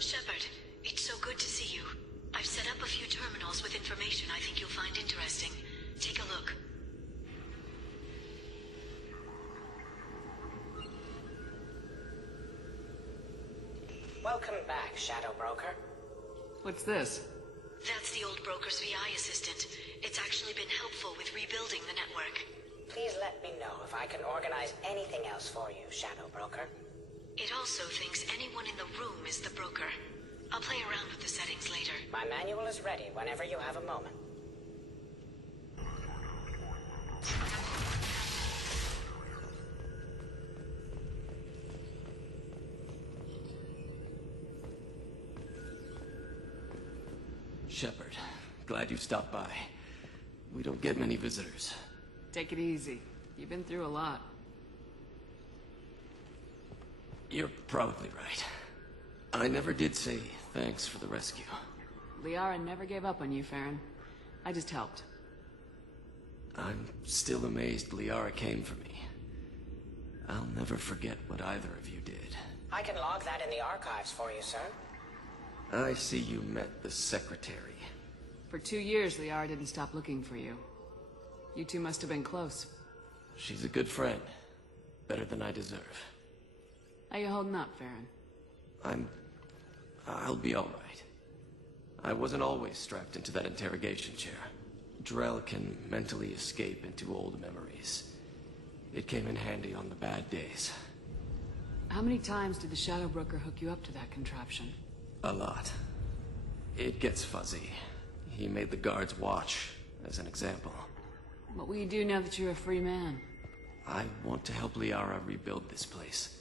Shepard, it's so good to see you. I've set up a few terminals with information I think you'll find interesting. Take a look. Welcome back, Shadowbroker. What's this? That's the old broker's VI assistant. It's actually been helpful with rebuilding the network. Please let me know if I can organize anything else for you, Shadowbroker. It also thinks anyone in the room is the broker. I'll play around with the settings later. My manual is ready whenever you have a moment. Shepard, glad you stopped by. We don't get many visitors. Take it easy. You've been through a lot. You're probably right. I never did say thanks for the rescue. Liara never gave up on you, Farron. I just helped. I'm still amazed Liara came for me. I'll never forget what either of you did. I can log that in the archives for you, sir. I see you met the Secretary. For 2 years, Liara didn't stop looking for you. You two must have been close. She's a good friend. Better than I deserve. How you holding up, Farron? I'll be all right. I wasn't always strapped into that interrogation chair. Drell can mentally escape into old memories. It came in handy on the bad days. How many times did the Shadowbroker hook you up to that contraption? A lot. It gets fuzzy. He made the guards watch, as an example. What will you do now that you're a free man? I want to help Liara rebuild this place.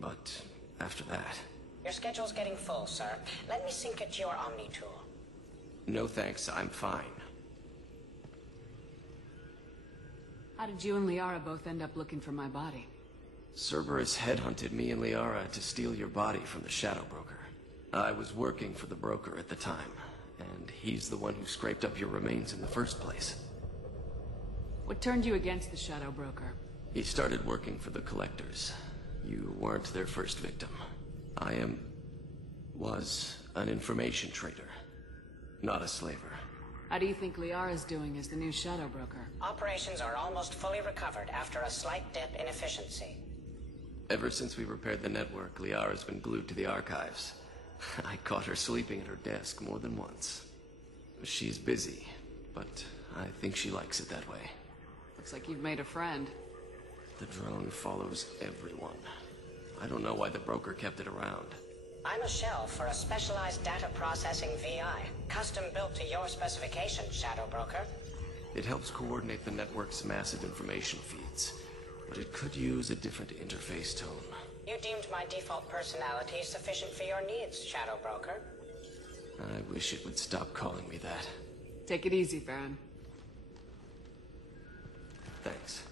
But after that... Your schedule's getting full, sir. Let me sync it to your Omni tool. No thanks, I'm fine. How did you and Liara both end up looking for my body? Cerberus headhunted me and Liara to steal your body from the Shadowbroker. I was working for the broker at the time, and he's the one who scraped up your remains in the first place. What turned you against the Shadowbroker? He started working for the Collectors. You weren't their first victim. Was an information trader, not a slaver. How do you think Liara's doing as the new Shadowbroker? Operations are almost fully recovered after a slight dip in efficiency. Ever since we repaired the network, Liara's been glued to the archives. I caught her sleeping at her desk more than once. She's busy, but I think she likes it that way. Looks like you've made a friend. The drone follows everyone. I don't know why the broker kept it around. I'm a shell for a specialized data processing VI, custom built to your specifications, Shadowbroker. It helps coordinate the network's massive information feeds, but it could use a different interface tone. You deemed my default personality sufficient for your needs, Shadowbroker. I wish it would stop calling me that. Take it easy, Farron. Thanks.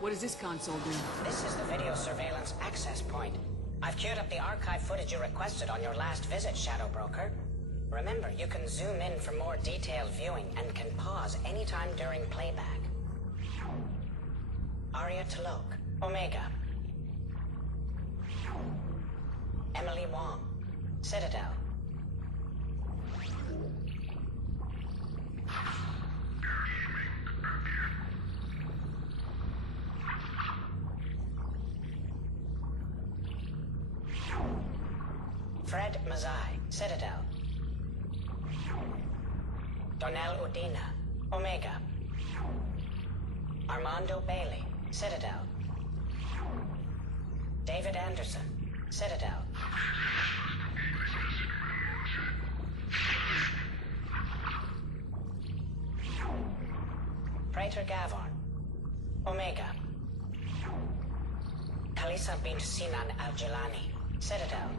What does this console do? This is the video surveillance access point. I've queued up the archive footage you requested on your last visit, Shadowbroker. Remember, you can zoom in for more detailed viewing and can pause anytime during playback. Arya Talok, Omega. Emily Wong, Citadel. Fred Mazai, Citadel. Donnell Udina, Omega. Armando Bailey, Citadel. David Anderson, Citadel. Praetor Gavorn, Omega. Kalisa bint Sinan Al-Jilani, Citadel.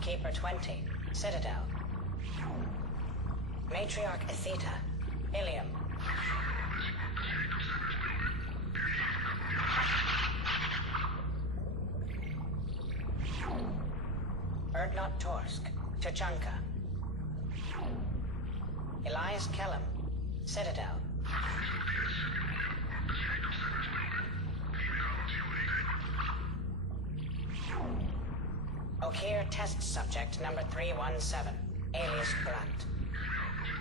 Keeper 20, Citadel. Matriarch Atheta, Ilium. Erdnot Torsk, Tachanka. Elias Kellum, Citadel. O'Keir test subject number 317, alias Grant.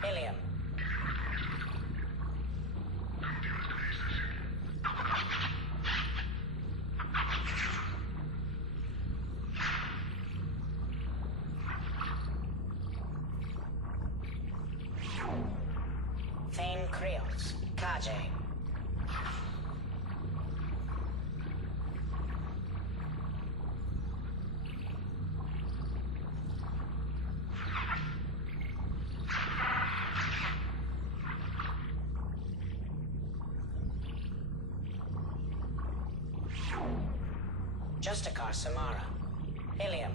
Ilium. Thane Creoles, Kaje. Justicar Samara. Ilium.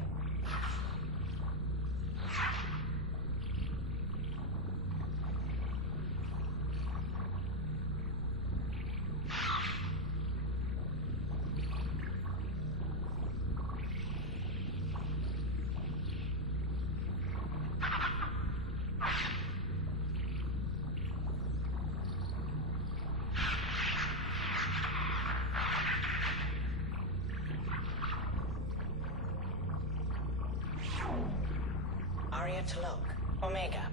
Tlok, Omega.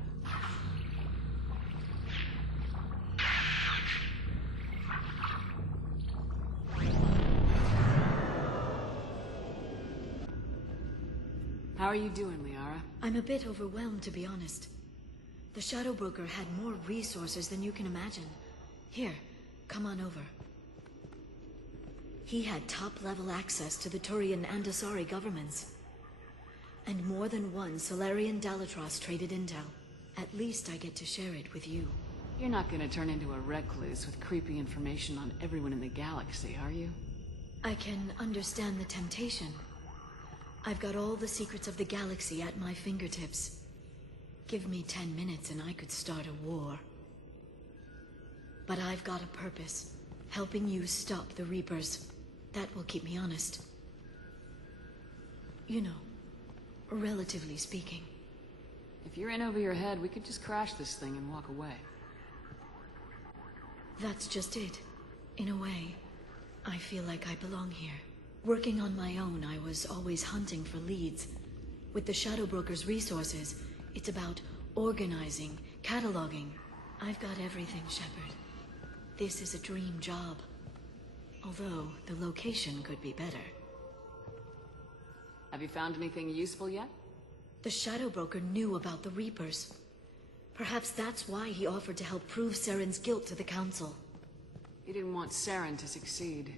How are you doing, Liara? I'm a bit overwhelmed, to be honest. The Shadowbroker had more resources than you can imagine. Here, come on over. He had top-level access to the Turian and Asari governments. And more than one Solarian Dalatros traded intel. At least I get to share it with you. You're not gonna turn into a recluse with creepy information on everyone in the galaxy, are you? I can understand the temptation. I've got all the secrets of the galaxy at my fingertips. Give me 10 minutes and I could start a war. But I've got a purpose. Helping you stop the Reapers. That will keep me honest. You know, relatively speaking. If you're in over your head, we could just crash this thing and walk away. That's just it. In a way, I feel like I belong here. Working on my own, I was always hunting for leads. With the Shadowbroker's resources, it's about organizing, cataloging. I've got everything, Shepard. This is a dream job. Although, the location could be better. Have you found anything useful yet? The Shadowbroker knew about the Reapers. Perhaps that's why he offered to help prove Saren's guilt to the Council. He didn't want Saren to succeed.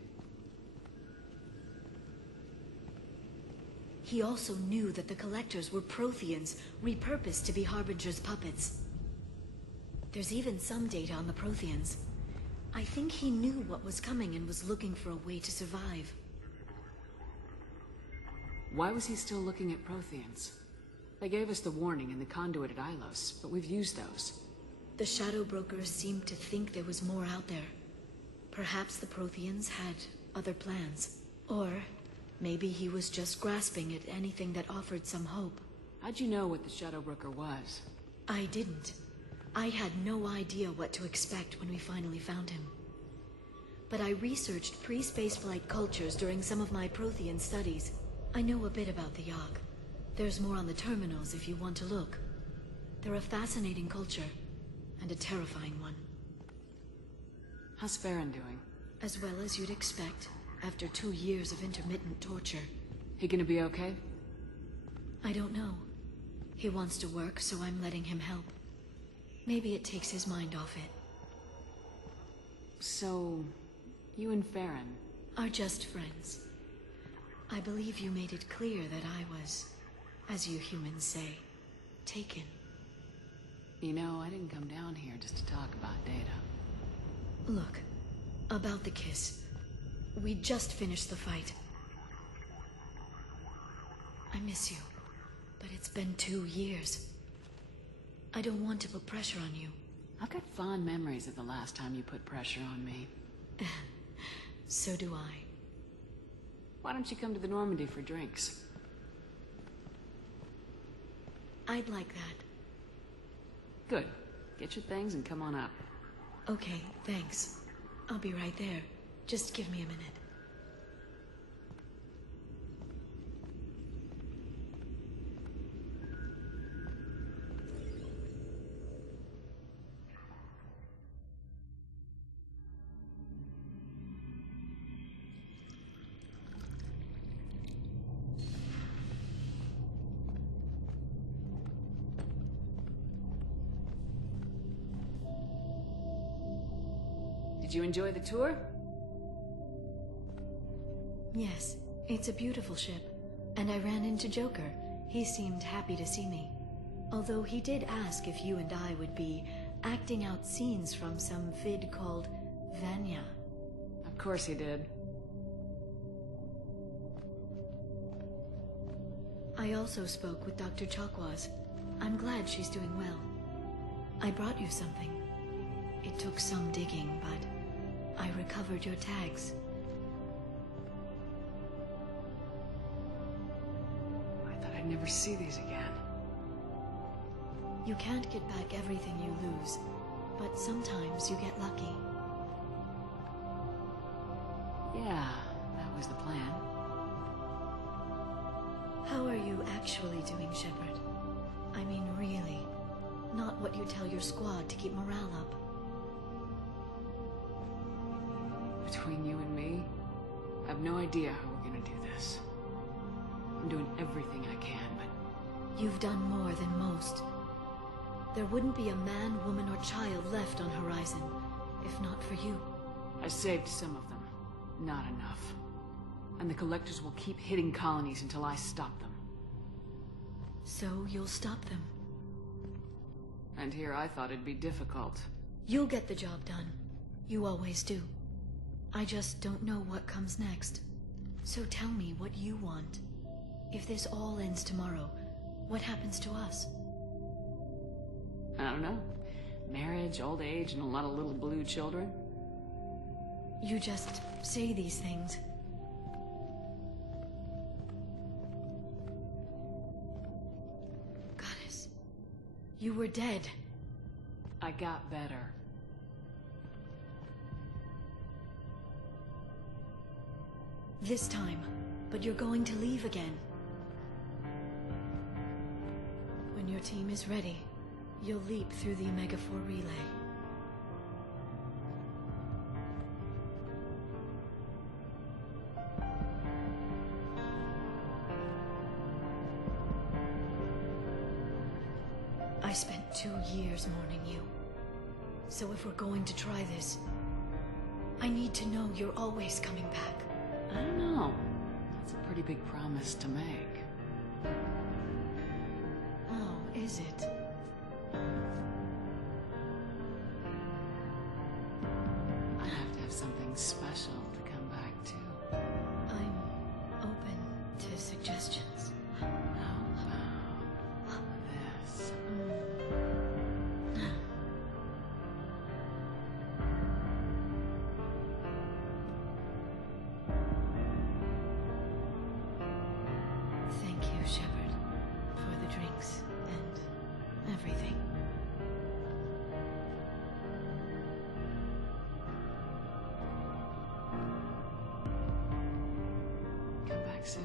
He also knew that the Collectors were Protheans, repurposed to be Harbinger's puppets. There's even some data on the Protheans. I think he knew what was coming and was looking for a way to survive. Why was he still looking at Protheans? They gave us the warning in the conduit at Ilos, but we've used those. The Shadowbroker seemed to think there was more out there. Perhaps the Protheans had other plans. Or maybe he was just grasping at anything that offered some hope. How'd you know what the Shadowbroker was? I didn't. I had no idea what to expect when we finally found him. But I researched pre-spaceflight cultures during some of my Prothean studies. I know a bit about the Yogg. There's more on the terminals if you want to look. They're a fascinating culture, and a terrifying one. How's Farron doing? As well as you'd expect, after 2 years of intermittent torture. He gonna be okay? I don't know. He wants to work, so I'm letting him help. Maybe it takes his mind off it. So, you and Farron are just friends. I believe you made it clear that I was, as you humans say, taken. You know, I didn't come down here just to talk about data. Look, about the kiss. We just finished the fight. I miss you, but it's been 2 years. I don't want to put pressure on you. I've got fond memories of the last time you put pressure on me. So do I. Why don't you come to the Normandy for drinks? I'd like that. Good. Get your things and come on up. Okay, thanks. I'll be right there. Just give me a minute. Did you enjoy the tour? Yes, it's a beautiful ship. And I ran into Joker. He seemed happy to see me. Although he did ask if you and I would be acting out scenes from some vid called Vanya. Of course he did. I also spoke with Dr. Chakwas. I'm glad she's doing well. I brought you something. It took some digging, but I recovered your tags. I thought I'd never see these again. You can't get back everything you lose, but sometimes you get lucky. Yeah, that was the plan. How are you actually doing, Shepard? I mean, really. Not what you tell your squad to keep morale up. Between you and me, I have no idea how we're gonna do this. I'm doing everything I can, but... You've done more than most. There wouldn't be a man, woman, or child left on Horizon, if not for you. I saved some of them. Not enough. And the Collectors will keep hitting colonies until I stop them. So you'll stop them. And here I thought it'd be difficult. You'll get the job done. You always do. I just don't know what comes next. So tell me what you want. If this all ends tomorrow, what happens to us? I don't know. Marriage, old age, and a lot of little blue children? You just say these things. Goddess, you were dead. I got better. This time, but you're going to leave again. When your team is ready, you'll leap through the Omega-4 relay. I spent 2 years mourning you. So if we're going to try this, I need to know you're always coming back. I don't know. That's a pretty big promise to make. Oh, is it? I have to have something special to come back to. I'm open to suggestions. How about this? Thank you, Shepard, for the drinks and everything. Come back soon,